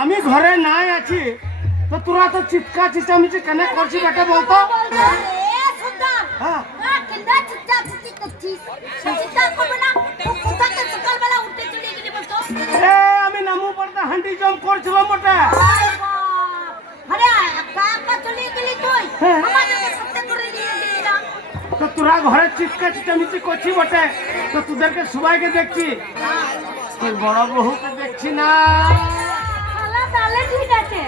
আমি ঘরে নাই আছি তো তোরা তো চিৎকার চিচামিচি কেন করছিস বেটা বলতো? হ্যাঁ আমি নামু পড়তে হান্ডি জম করছিলাম বটে। তো তোরা ঘরে চিৎকার চিচামিচি করছিস বটে, তো তোদেরকে সবাইকে দেখছি, তোর বড় বহুকে দেখছি না। ঠিক আছে,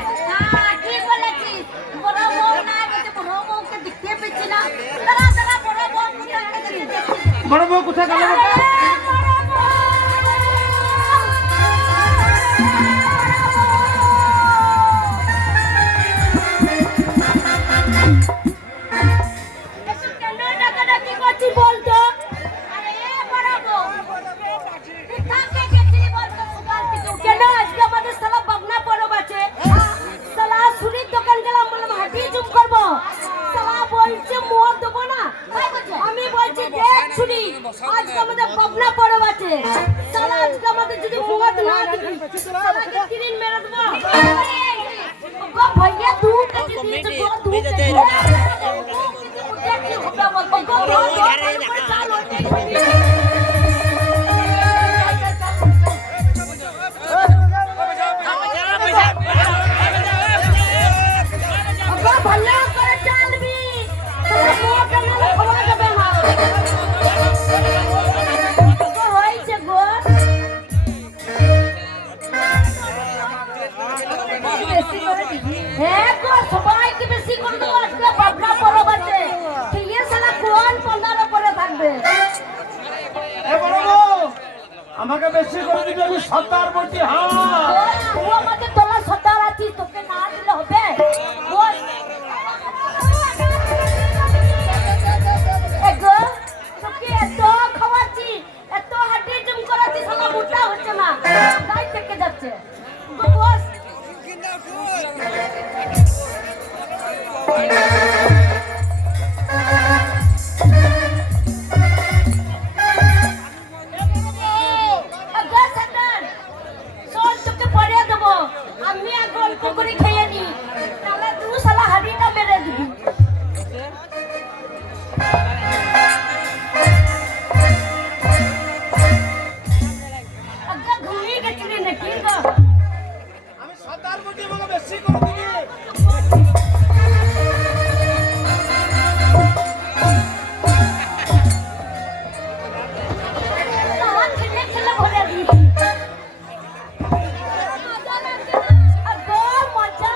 কি বলেছিস? বড় বউ নাই বলতে বড় বউকে দেখতে পেয়েছি না। তারা তারা বড় বউ কোথায় গেছে? বড় বউ কোথায় গেল বটে? আজকে আমাদের পাবনা পড়ব আছে, সালা আজকে আমাদের যদি মুহূর্ত না দিবি সালাকে তিরিন মেরে দেবো। গো ভাইয়া তুই কেটে দিয়েছে, গো তুই কেটে আমাকে বেশি করে দিবি, আমি সত্তার বলছি। হ্যাঁ তুই আমাদের তোলা সত্তার আছিস, তোকে না দিলে হবে? তোকে এত খাওয়াচ্ছি, এত হাঁটি জুম করাচ্ছি, সালা মোটা হচ্ছে না, গায়ে থেকে যাচ্ছে। বস করে খেয়ে নি, তাহলে তুই সালা হাড়িটা মেরে দিবি। আচ্ছা ঘুমিয়ে গেছিলি নাকি? আমি সত্তার বলছি, আমাকে বেশি করে দিবি। মজা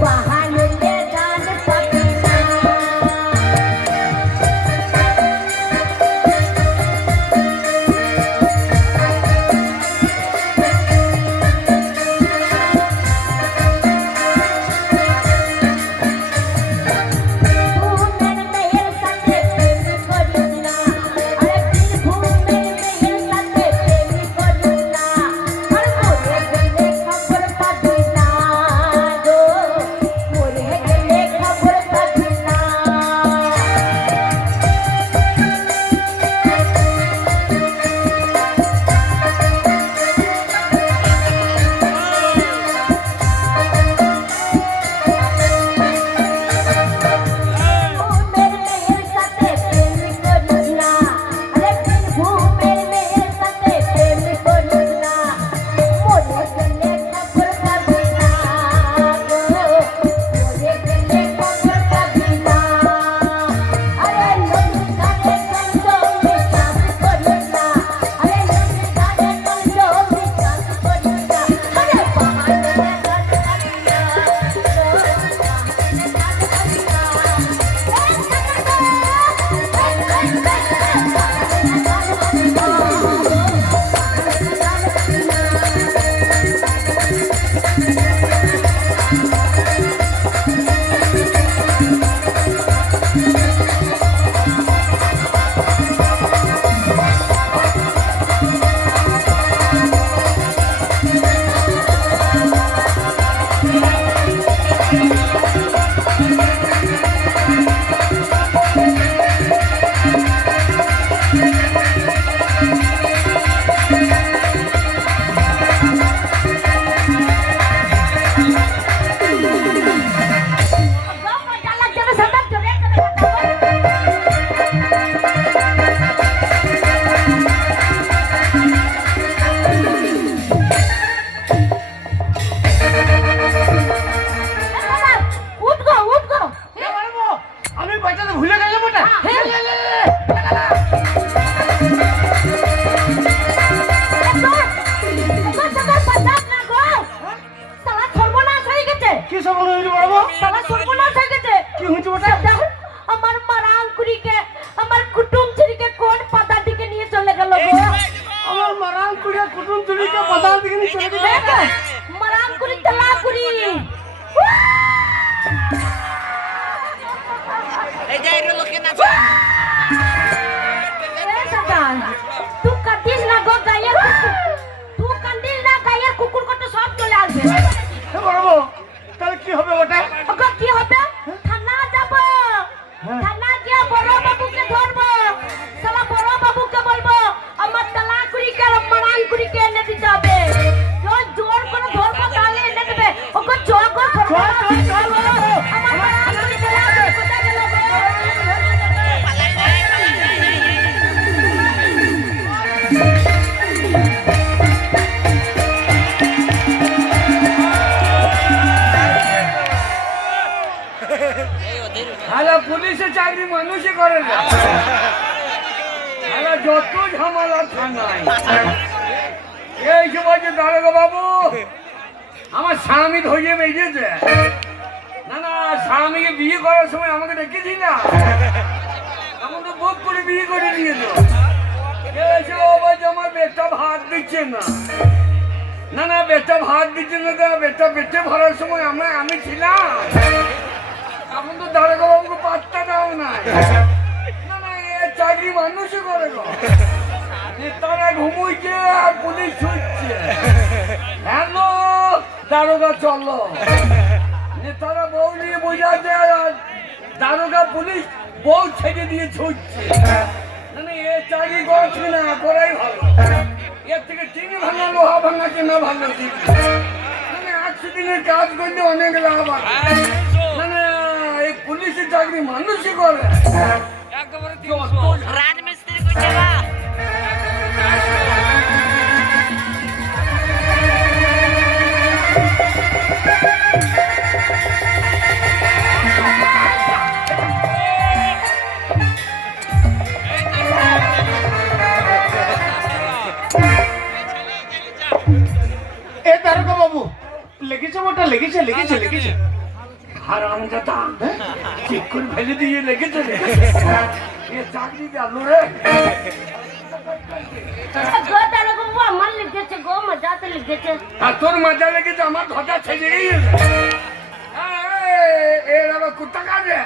বাহালে গান পাবি না পুলিশের চাকরি মানুষই করে না যত ঝামেলা থানায় এই সময় যে দারোগা বাবু আমার স্বামী ধরিয়ে বেরিয়েছে না না স্বামীকে বিয়ে করার সময় আমাকে দেখেছি না তখন তো বুক করে বিয়ে করে নিয়েছো বাবা যে আমার বেটা ভাত দিচ্ছে না না না বেটা ভাত দিচ্ছে না তো বেটা পেটে ভরার সময় আমি ছিলাম এখন তো দারোগা বাবুকে পাত্তা দাও না না না এ চাকরি মানুষই করে গো নেতারা ঘুমুইছে আর পুলিশ ছুটছে হ্যালো দারোগা চলো নেতারা বউ নিয়ে বোঝাচ্ছে আর দারোগা পুলিশ বউ ছেড়ে দিয়ে ছুটছে না না এ চাকরি করছি না করাই ভালো এর থেকে চিনি ভাঙা লোহা ভাঙা কেনা ভালো মানে 100 দিনের কাজ করলে অনেক লাভ আছে না না এই পুলিশের চাকরি মানুষই করে রাজমিস্ত্রি করছে না এ দারোগা বাবু লিখেছে ওটা লিখেছে হারামজাদা ঠিক করে ফেলে দিয়ে লেগেছে রে এ চাকরি গেল রে গো দারোগা বাবু আমার লিখেছে গো মজাতে লিখেছে আর তোর মজা লেগেছে আমার ধ্বজা ছেড়ে গিয়েছে এর আবার কুত্তা কাজে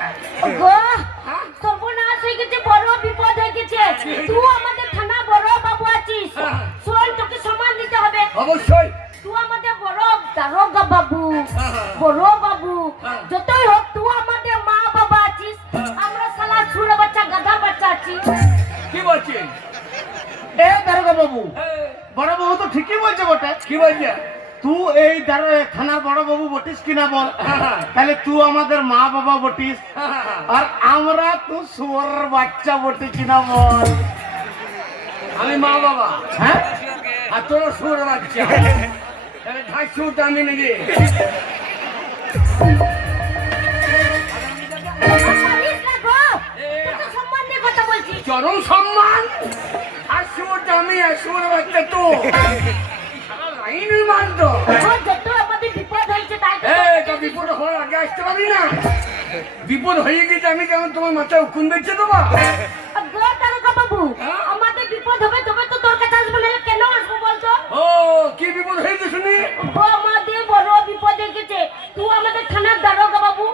গো সর্বনাশ হয়ে গেছে বড় বিপদ হয়ে গেছে তুই আমাদের থানা বড় বাবু আছিস শোন তোকে সম্মান দিতে হবে অবশ্যই তুই আমাদের বড় দারোগা বাবু বড় বাবু যতই হোক তুই আমাদের মা বাবা আছিস আমরা শালা ছুড়ে বাচ্চা গাধা বাচ্চা আছি কি বলছিস এ দারোগা বাবু বড় বাবু তো ঠিকই বলছে বটে কি বলছে তুই এই থানার বড় বাবু বটিস কিনা বল তাহলে তুই আমাদের মা বাবা বটিস আর আমরা তো শুয়োরের বাচ্চা বটি কিনা বল আমি মা বাবা হ্যাঁ আর তোরা সুর বাচ্চা তাহলে ঠাইছি উঠে আমি নাকি পারিস না গো তোকে সম্মান দিয়ে কথা বলছি চরম সম্মান আর সুরটা আমি আর সুর বাচ্চা তো লাইনের মাল তো গো যত আমাদের বিপদ হয়েছে তাই তো তা বিপদ হওয়ার আগে আসতে পারি না বিপদ হয়ে গেছে আমি কেমন তোমার মাথায় উকুন বেঁচে দেবো গো দারোগা বাবু আমাদের বিপদ হবে তবে তো তোর কাছে আসবো না কেন আসবো বলতো ও কি বিপদ হয়েছে শুনি গো আমাদের বড় বিপদ হয়ে গেছে তুই আমাদের থানার দারোগা বাবু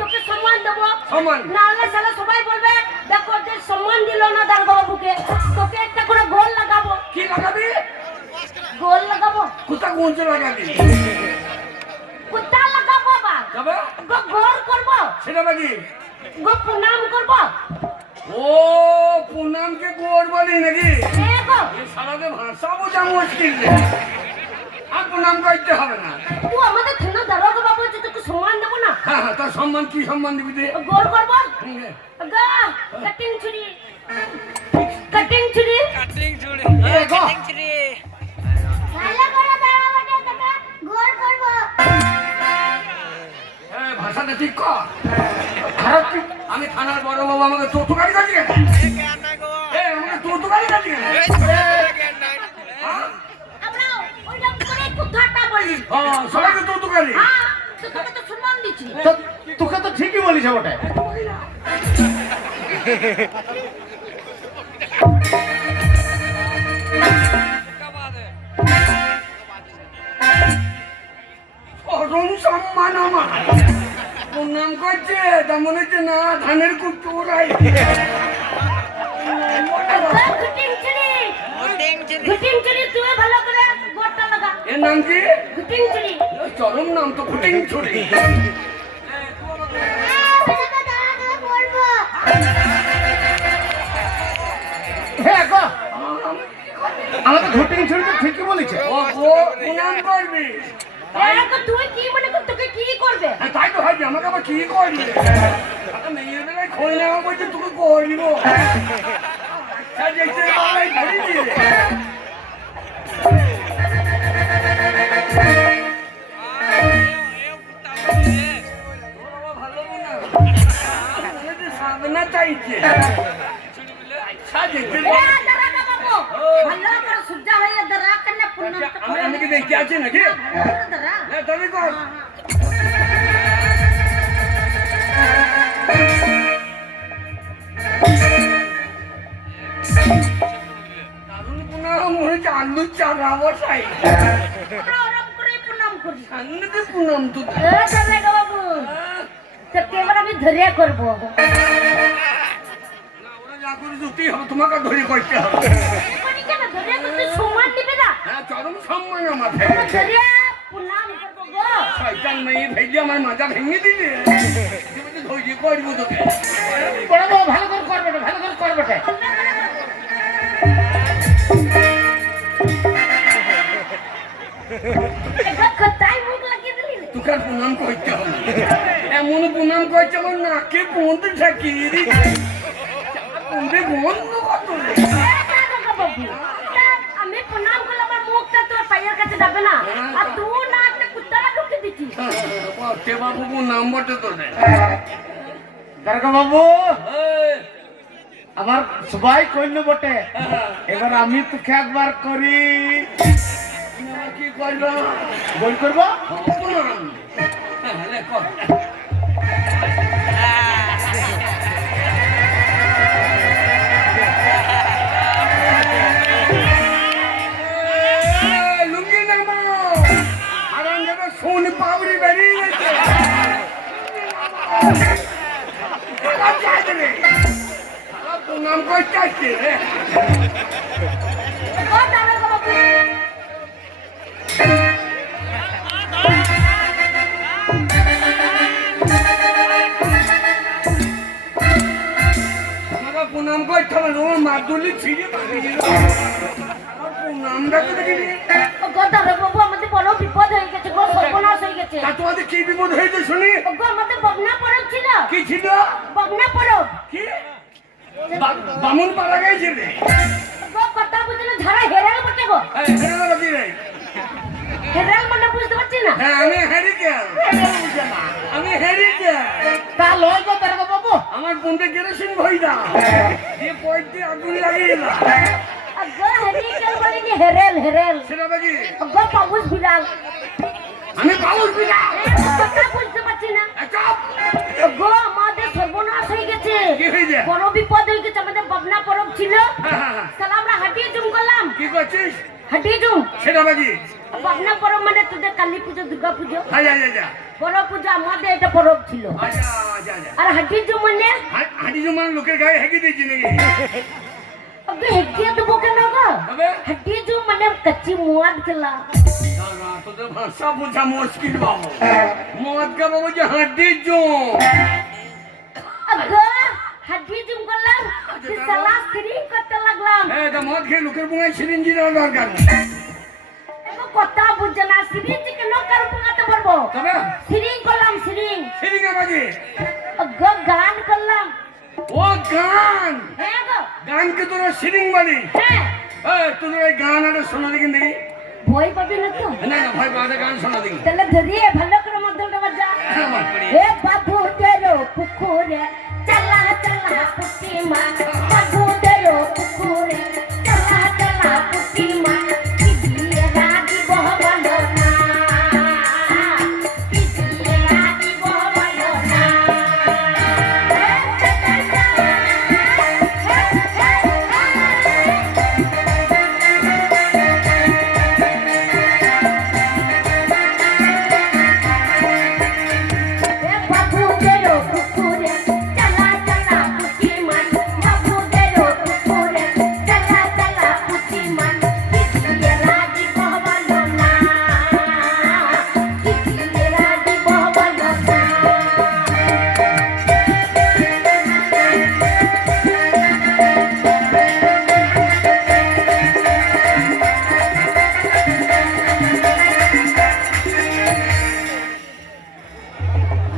তোকে সম্মান দেবো সম্মান? নাহলে শালা সবাই বলবে দেখো ওদের সম্মান দিল না দারোগা বাবুকে তোকে একটা করে গোল লাগাবো কি লাগাবি গোল লাগাবো কোথা কোনছে লাগাবি কুত্তা লাগাবো বা যাবে গো গোল করবো সেটা বাকি গো প্রণাম করবো ও পুনামকে গোর বলি নাকি এ গো এই সারাতে ভাষা বোঝা মুশকিল রে আর প্রণাম করতে হবে না তুই আমাদের থানার দারোগা বাবু যে তোকে সম্মান দেবো না হ্যাঁ তার সম্মান কি সম্মান দিবি দে গোল করবো গা কাটিং ছুরি কাটিং ছুরি এ গো ভালো করে দাঁড়াবো তোকে গোল করবো ভাষাটা ঠিক কর খারাপ কি? আমি থানার বড় বাবু আমাকে তোতো গাড়ি কাটি কেন আমাকে তোতো গাড়ি কাটি কেন আমরা ওইরকম করে কথাটা বলি সবাইকে তোতো গাড়ি হ্যাঁ তো তোকে তো সম্মান দিচ্ছি তোকে তো ঠিকই বলিস বটে পরম সম্মান আমার প্রণাম করছে তা মনে হচ্ছে না ধানের কুট্টু ওরাই ঘুটিং ছুরি ঘুটিং ছুরি তুই ভালো করে গোটা লাগা এর নাম কি ঘুটিং ছুরি চরম নাম তো ফুটিং ছুরি হ্যাঁ গো আমাদের ঘুটিং ছুরি তো ঠিকই বলেছে ও প্রণাম করবি তুই কি মনে কর তোকে কি করবে তাই তো ভাবছি আমাকে আবার কি করবি মেয়ের বেলায় খোঁজ নেওয়া বলছে তোকে করবি আচ্ছা দেখতে পাই ধরি দিয়ে সাধনা চাইছে আচ্ছা দেখতে আমি কি দেখতে আছি নাকি তবে কর দারুণ প্রণাম হয়েছে আলু চারা বসাই সামনে প্রণাম তো আমি ধরিয়া করবো তোমাকে ধরে করতে হবে সম্মান দিবে না হ্যাঁ চরম সম্মান আমার ধরিয়া প্রণাম করবো গো শয়তান মেয়ে ভেজে আমার মাজা ভেঙে দিলে ধৈর্য করবো তোকে বড় বাবু ভালো করে করবে ভালো করে করবে তাই মুখ লাগিয়ে দিলি তোকে আর প্রণাম করতে হবে এমন প্রণাম করতে আমার নাকে পৌঁতে ঠাকিয়ে দিই বন্ধ কত আমি প্রণাম করলে আমার মুখটা তোর পায়ের কাছে যাবে না আর তুই না একটা কুত্তা ঢুকে দিচ্ছি বাবু নাম্বারটা তো দেয় দারোগা বাবু আমার সবাই কইল বটে এবার আমি তোকে একবার করি কি করবো বই করবো হচ্ছে রে। ও দারোগা বাবু আমাকে প্রণাম করতে হবে, তোমার মাদুলি ছিঁড়ে পাঠিয়ে দিল। আমার প্রণামটা করে দিলি। ও গো দারোগা বাবু আমাদের বড় বিপদ হয়ে গেছে গো সর্বনাশ হয়ে গেছে তা তোমাদের কি বিপদ হয়েছে শুনি? ও গো আমাদের বগনা পরব ছিল কি ছিল? বগনা পরব কি বামুন পাড়া গেছিলে? গো কথা বুঝলে ঝাড়া হেরাল বটে গো হেরাল মানে বুঝতে পারছি না হ্যাঁ আমি হ্যারিকেন, আমি হ্যারিকেন। তা লয় গো দারোগা বাবু। আমার বোনকে কেরোসিন ভই দাও, দিয়ে পয়তে আগুন লাগিয়ে দাও। গো হেরি কেন বলিনি হেরেল হেরেল সেটা বাকি গো পাবুস বিড়াল আমি পাউস বিনা কথা বুঝতে পারছি না গো আমাদের সর্বনাশ হয়ে গেছে কি হয়েছে? বড় বিপদ হয়ে গেছে আমাদের বগনা পরব ছিল তাহলে আমরা হাঁটিয়ে জুম করলাম কি করছিস? হাঁটিয়ে জুম সেটা বাকি বগনা পরব মানে তোদের কালী পুজো দুর্গা পুজো আচ্ছা আচ্ছা বড় পুজো আমাদের এটা পরব ছিল আচ্ছা আচ্ছা আচ্ছা আর হাঁটিয়ে জুম মানে হাঁটি জমান লোকের গায়ে হেঁকে দিয়েছি নাকি? अबे हेकिया तो बोके ना गो अबे हड्डी जो मने कच्ची मुआद खिला दादा तो तो भाषा बुझा मुश्किल बाबू मौत का बाबू जो हड्डी जो अगो हड्डी जुम करलाम कि साला स्त्री करते लागलाम ए तो मौत के लोकेर बुंगाई सिरिंजी दाও দরকার एगो কথা বুঝনা সিরিঞ্জ কেন কার পুঙাতে পারবো তবে সিরিং করলাম সিরিং সিরিঙ্গা বাজি अगो गान करलाम ও গান है गो গান কে তোরা সিরিং বলি है এ তোদের এই গান আর শোনা দেখি দেখি ভয় পাবি না তো না না ভাই বাদে গান শোনা দেখি তাহলে ধরিয়ে ভালো করে মধ্যমটা বাজা এ বাবু তেরো পুকুরে চলা চলা পুটি মা বাবু তেরো পুকুরে চলা চলা পুটি মা কি দিয়ে রাজি বহবলো না কি দিয়ে রাজি বহবলো না বাবু তেরো পুকুরে চলা চলা পুটি মান বাবু তেরো পুকুরে চলা চলা পুটি মান কিসিয়ে রাজি বহবলো না কিসিয়ে রাজি বহবলো না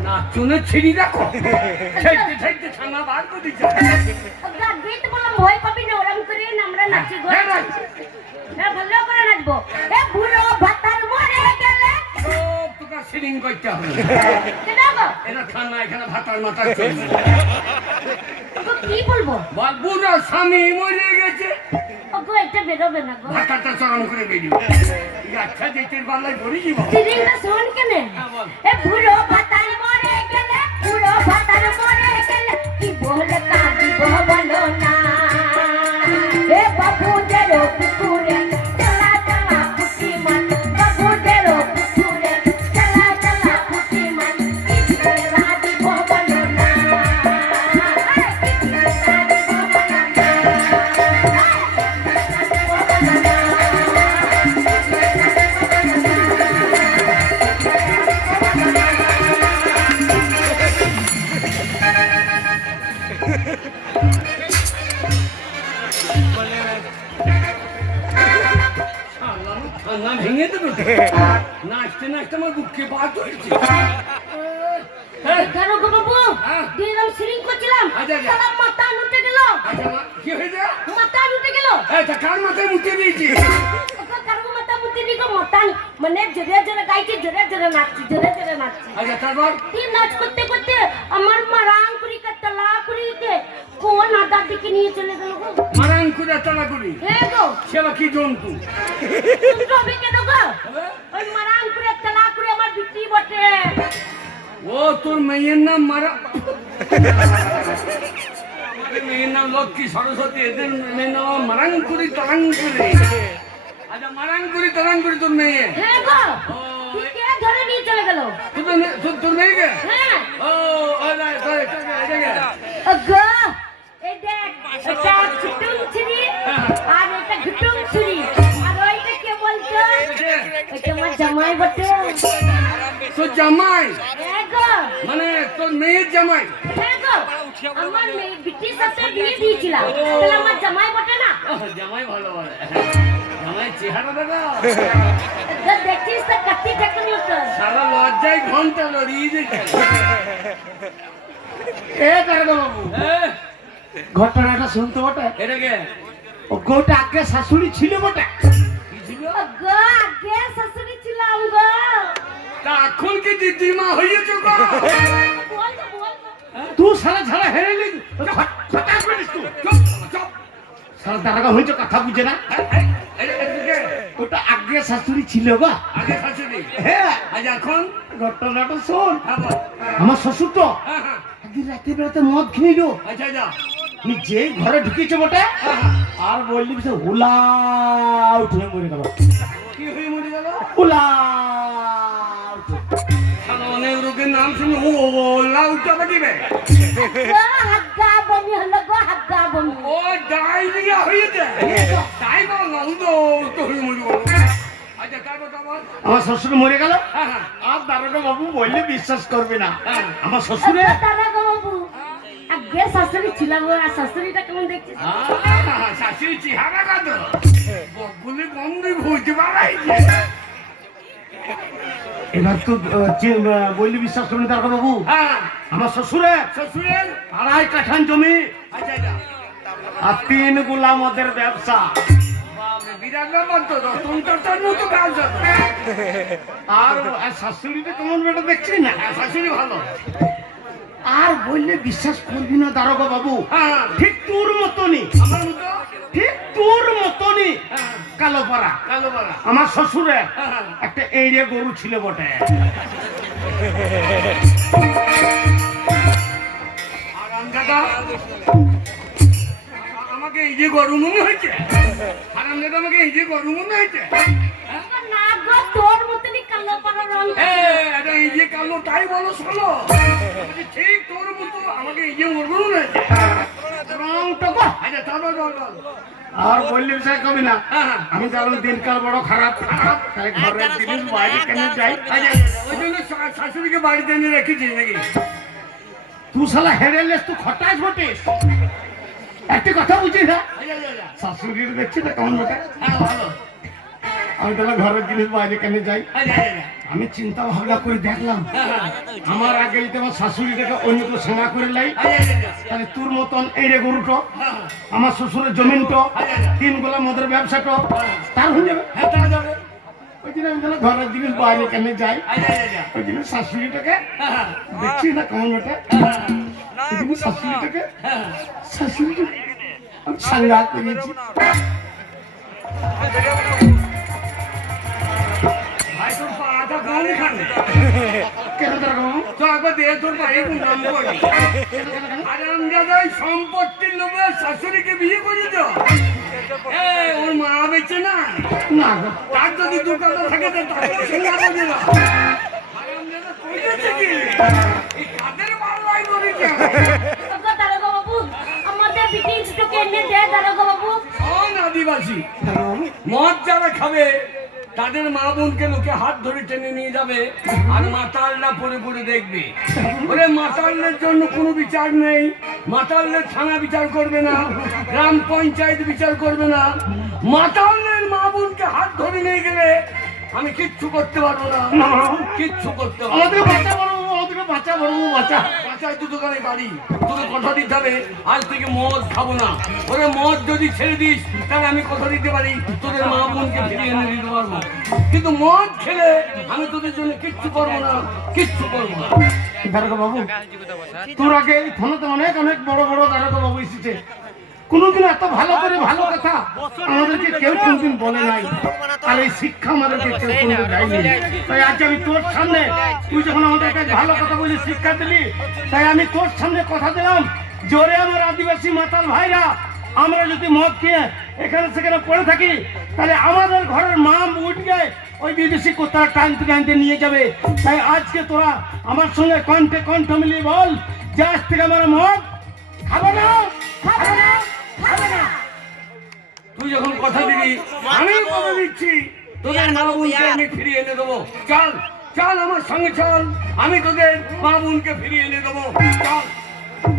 না চুনে ছিড়ি রাখো ছাইতে ছাইতে ছানা বার করে দিচ্ছে আচ্ছা গীত বললাম ভয় পাবি না ওরম করে আমরা নাচি গো হ্যাঁ রাখ না ভালো করে নাচবো এ বুড়ো ভাতার মরে গেলে সব তোকে সিরিং করতে হবে কেন গো এরা খানা এখানে ভাতার মাথার চলছে তো কি বলবো বল বুড়ো স্বামী মরে গেছে ওগো এটা বেরোবে না গো ভাতারটা চরম করে বেরিয়ে আচ্ছা যেতে পারলাই ভরি যাব সিরিংটা শোন কেনে বল। এ বুড়ো ভাতার মরে গেলে বুড়ো ভাতার মরে গেলে কি বলে কাঁদি বলো না এ বাবু দেরো পুকুরে চলা চলা পুটি মান বাবু দেরো পুকুরে চলা চলা পুটি মান কি দিয়ে রাজি বলো না কি দিয়ে রাজি বলো না খানা ভেঙে দেবে নাচতে নাচতে আমার বুকে বাদ হয়েছে কেন গো বাবু হ্যাঁ। দিলাম সিরিং করছিলাম আচ্ছা, আচ্ছা। সালাম মাথা উঠে গেল আচ্ছা মা, কি হয়েছে মাথা উঠে গেল আচ্ছা কার মাথায় মুতে দিয়েছি ওকে কারো মাথা মুতে দিগো মাথা মানে জোরে জোরে গাইছি জোরে জোরে নাচছি আচ্ছা তারপর এই নাচ করতে করতে আমার মারাং কুড়ি কাতলা কুড়িতে কোন আদা দিকে নিয়ে চলে গেল গো মারাং করে তালা করি হে গো সেবা কি জন্তু তুমি তো হবে কেন গো ওই মারাং কুড়ি তালা কুড়ি আমার বিক্রি বটে ও তোর মেয়ের নাম মারা আমাদের মেয়ের নাম লক্ষ্মী সরস্বতী এদের মেয়ের নাম মারাঙ্কুরি তারাঙ্কুরি আচ্ছা মারাঙ্কুরি তারাঙ্কুরি তোর মেয়ে হে গো ও, কে ধরে নিয়ে চলে গেল তোর মেয়েকে হ্যাঁ ও এটা গো এই দেখ এটা ছোট জামাই হ্যাঁ গো, মানে তোর মেয়ের জামাই? হ্যাঁ গো, আমার মেয়ে বিটির সাথে বিয়ে দিয়েছিলাম, তাহলে আমার জামাই বটে না? জামাই ভালো বলে, জামাই চেহারা দেখা তো দেখছিস তো কাটি ঠাকুনি উঠো। সারা লজ্জায় ঘন্টা লড়িয়ে দিচ্ছে। এ দারোগা বাবু, ঘটনাটা শুনতে বটে? এটাকে ও গোটা আগে শাশুড়ি ছিল বটে। কি ছিল? গো, আগে শাশুড়ি ছিলাম গো। তা এখন কি দিদিমা হয়েছে গো? বল তো, বল তো। তুই সারা ঝাড়া হেরে নি, কথা করিস তুই। চুপ, চুপ। সারা দারোগা হয়েছে, কথা বুঝে না। এটাকে ওটা আগে শাশুড়ি ছিল গো। আগে শাশুড়ি, হ্যাঁ, আজ এখন? ঘটনাটা শোন। হ্যাঁ বল। আমার শ্বশুর তো হ্যাঁ, হ্যাঁ। একদিন রাতে বেড়াতে মদ খেয়ে নিল, আচ্ছা যা। যেই ঘরে ঢুকেছে বটে হ্যাঁ, হ্যাঁ। আর বললি সে হুলা উঠে মরে গেল। কি হয়ে মরে গেল? হুলা শালা অনেক রোগের নাম শুনে ও লাউটা বাজিবে। গো, হাগা বমি হলো গো, হাগা বমি। ও ডায়রিয়া হয়েছে। তাই বল না উদো তো হয়ে মরে গেল। আচ্ছা তারপর তারপর? আমার শ্বশুর মরে গেল। হ্যাঁ, হ্যাঁ। আর দারোগা বাবু বললে বিশ্বাস করবে না, হ্যাঁ। আমার শ্বশুরে দাদা গো বাবু, আগে শাশুড়ি ছিলাম গো, আর শাশুড়িটা কেমন দেখছিস? শাশুড়ি চেহারা কত বকুলি গন্ধে ভুলতে পারাইছে। এবার তো বললি বিশ্বাস করবে দারোগা বাবু, হ্যাঁ, আমার শ্বশুরে শ্বশুরের? 2.5 কাঠান জমি আচ্ছা আচ্ছা। আর 3 গুলা মদের ব্যবসা। বাপরে, বিরাট ব্যাপার তো, রতনটাটার মতো ব্যবসা তো। আর শাশুড়িটা কেমন বেটা দেখছি না, হ্যাঁ, শাশুড়ি ভালো। আর বললে বিশ্বাস করবি না দারোগা বাবু, হ্যাঁ, ঠিক তোর মতনই, আমার মতো? ঠিক তোর মতনই হ্যাঁ, কালো পাড়া কালো পাড়া। আমার শ্বশুরে হ্যাঁ, একটা এরিয়া গরু ছিল বটে। আর আমদাদা আমাকে এই যে গরু মনে হয়েছে, আর আমদাদা আমাকে এই যে গরু মনে হয়েছে। না গো, তোর মতনই কালো পাড়া রং। এটা এই যে কালো তাই বলো শোনো, ঠিক তোর মতো আমাকে এই যে গরু মনে হয়েছে। রংটা বাহ! আচ্ছা তারপর বল বল। আর বললে বিষয় কবি না, হ্যাঁ, হ্যাঁ। আমি জানলাম দিনকাল বড় খারাপ, তাই ঘরের জিনিস বাইরে কেন যাই। আচ্ছা, ওই জন্য শাশুড়িকে বাড়িতে এনে রেখেছিস নাকি? তুই শালা হেরে লেস, তুই খটাস বটিস। একটি কথা বুঝিস না, আচ্ছা, আচ্ছা, আচ্ছা। শাশুড়ির দেখছি না কেমন বটে। হ্যাঁ, ভালো। আমি তাহলে ঘরের জিনিস বাইরে কেন যাই। আচ্ছা, আচ্ছা, আমি চিন্তা ভাবনা করে দেখলাম, হ্যাঁ, হ্যাঁ। আমার আগে যদি আমার শাশুড়িটাকে অন্য কেউ সেনা করে লাই, আচ্ছা, আচ্ছা, তাহলে তোর মতন এই রে গরুটো, হ্যাঁ, আমার শ্বশুরের জমিনটো, 3 গোলা মদের ব্যবসাটো তার হয়ে যাবে। হ্যাঁ, তা যাবে। ওই জন্য আমি তাহলে ঘরের জিনিস বাইরে কেন যাই। আচ্ছা, আচ্ছা, আচ্ছা। ওই জন্য শাশুড়িটাকে হ্যাঁ, দেখছি না কেমন বেটা, হ্যাঁ, ওই জন্য শাশুড়িটাকে হ্যাঁ। শাশুড়িটাকে আমি সাঙ্গাত করেছি। ভাই তোর পাটা কোন এখানে? কেন তার বাবু? তো একবার দে তোর পায়ে গুন্ডাম করি। আরে আমজাদা এই সম্পত্তির লোভে শাশুড়িকে বিয়ে করি তো। ওর মা বেঁচে না, না গো, তার যদি দোকানে থাকে তো তাকেও সেনা করে না। আরে আমজাদা কইতেছে কি? এই কাদের মাল্লাই করেছে? গো দারোগা বাবু, আমাদের বিটিটাকে এনে দে দারোগা বাবু। শোন আদিবাসী, দারোগা বাবু, মদ যারা খাবে তাদের মা বোনকে লোকে হাত ধরে টেনে নিয়ে যাবে আর মাতালরা পরে পরে দেখবে। ওরে মাতালদের জন্য কোনো বিচার নেই, মাতালদের থানা বিচার করবে না, গ্রাম পঞ্চায়েত বিচার করবে না। মাতালদের মা বোনকে হাত ধরে নিয়ে গেলে আমি কিচ্ছু করতে পারবো না, কিচ্ছু করতে পারবো না। আমাদের বাচ্চা বড় বাবু, আমাদেরকে বাচ্চা বড় বাবু, বাচ্চা। বাঁচায় দুটো গানে বাড়ি, তোকে কথা দিতে হবে আজ থেকে মদ খাবো না। ওরে মদ যদি ছেড়ে দিস তাহলে আমি কথা দিতে পারি তোদের মা বোনকে ফিরিয়ে এনে দিতে পারবো, কিন্তু মদ খেলে আমি তোদের জন্য কিচ্ছু করবো না, কিচ্ছু করবো না। দারোগা বাবু, তোর আগে এই থানাতে অনেক অনেক বড় বড় দারোগা বাবু এসেছে, কোনোদিন এত ভালো করে ভালো কথা আমাদেরকে কেউ কোনদিন বলে নাই, আর এই শিক্ষা আমাদেরকে কেউ কোনদিন দেয়নি। তাই আজ আমি তোর সামনে, তুই যখন আমাদেরকে ভালো কথা বলি শিক্ষা দিলি, তাই আমি তোর সামনে কথা দিলাম, জোরে আমার আদিবাসী মাতাল ভাইরা, আমরা যদি মদ খেয়ে এখানে সেখানে পড়ে থাকি তাহলে আমাদের ঘরের মা উঠে ওই বিদেশি কোথাও টানতে টানতে নিয়ে যাবে। তাই আজকে তোরা আমার সঙ্গে কণ্ঠে কণ্ঠ মিলিয়ে বল যে আজ থেকে আমরা মদ খাবো না, খাবো না, খাবো না। তুই যখন কথা দিবি আমি কথা দিচ্ছি তোদের মা বোনকে আমি ফিরিয়ে এনে দেবো। চল চল আমার সঙ্গে চল, আমি তোদের মা বোনকে ফিরিয়ে এনে দেবো। চল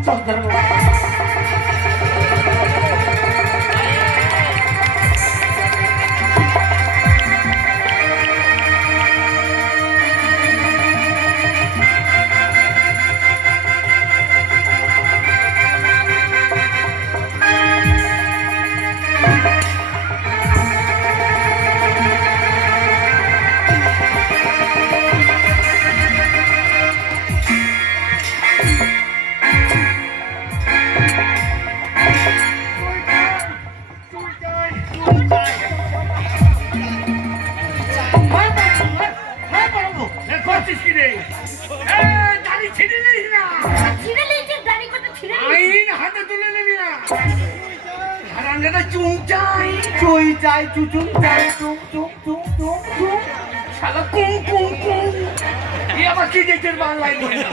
চল দারোগা বাবু। এ করছিস কি রে? এ, দাড়ি ছিঁড়ে নিস না, ছিঁড়ে নিয়েছে দাড়ি কত ছিঁড়ে নিয়েছে। আইন হাতে তুলে নিবি না। হারামজাদা চুন চাই, চুই চাই চুচুম চাই চুম চুম চুম চুম চুম। শালা কুম কুম কুম। এ আবার কি দেখছিস বাংলায় বলে না?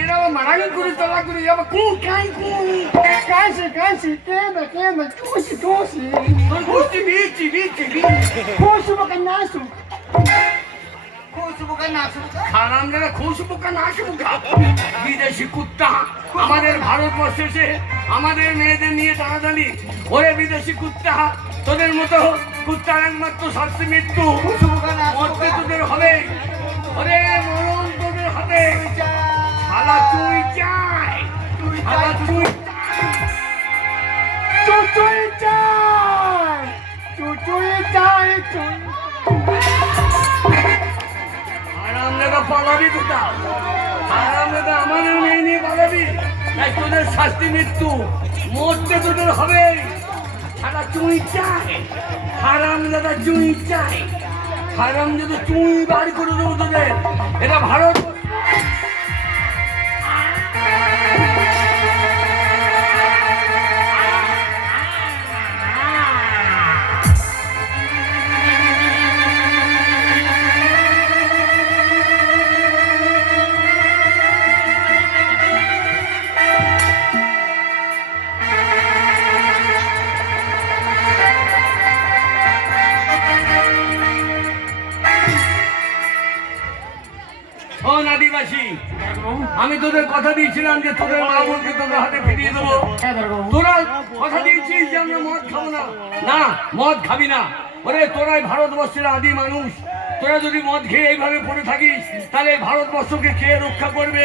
এরা আবার মারামারি করে তলা করে আবার কুম চাই কুম। কাশি কাশি কেনা কেনা চুষি চুষি। তোর গোষ্ঠী বিয়েছি বিয়েছি। খুশবু কা নাসু। হারামজাদা খুশবু কা নাশবু কা। বিদেশি কুত্তা আমাদের ভারতবর্ষে এসে আমাদের মেয়েদের নিয়ে টানাটানি। ওরে বিদেশি কুত্তা, তোদের মতো কুত্তার একমাত্র শাস্তি মৃত্যু। মরতে তোদের হবে, ওরে মরণ তোদের হবে। শালা চুই চাই, শালা চুই চাই। চুচুই চাই চুচুই চাই চুই। হারামজাদা পালাবি কোথাও? হারামজাদা আমাদের মেয়ে নিয়ে পালাবি? তাই তোদের শাস্তি মৃত্যু, মরতে তোদের হবে। শালা চুই চাই, হারামজাদা চুই চাই। হারামজাদা চুই বার করে দেবো তোদের। এটা ভারত। শোন আদিবাসী, আমি তোদের কথা দিয়েছিলাম যে তোদের মা বোনকে তোদের হাতে ফিরিয়ে দেবো। হ্যাঁ দারোগা বাবু। তোরা কথা দিয়েছিস যে আমরা মদ খাবো না। না, মদ খাবি না। ওরে তোরাই ভারতবর্ষের আদি মানুষ। তোরা যদি মদ খেয়ে এইভাবে পড়ে থাকিস তাহলে এই ভারতবর্ষকে কে রক্ষা করবে?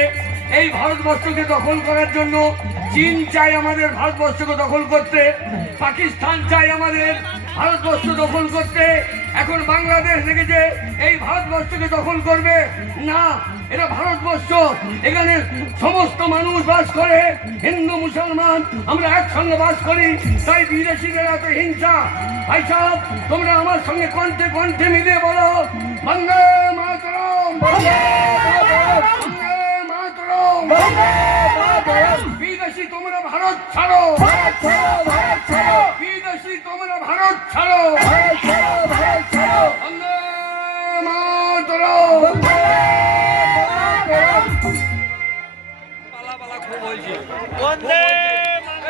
এই ভারতবর্ষকে দখল করার জন্য চীন চাই আমাদের ভারতবর্ষকে দখল করতে, পাকিস্তান চাই আমাদের ভারতবর্ষ দখল করতে, এখন বাংলাদেশ রেখেছে এই ভারতবর্ষকে দখল করবে। না, এটা ভারতবর্ষ, এখানে সমস্ত মানুষ বাস করে, হিন্দু মুসলমান আমরা একসঙ্গে বাস করি। তাই বিদেশিদের এত হিংসা। ভাই সাহেব, তোমরা আমার সঙ্গে কণ্ঠে কণ্ঠে মিলিয়ে বলো, বন্দে মাতরম, বন্দে মাতরম। বিদেশি তোমরা ভারত ছাড়ো, বিদেশি তোমরা ভারত ছাড়ো। বন্দে মাতরম। পালা পালা খুব হয়েছে। বন্দে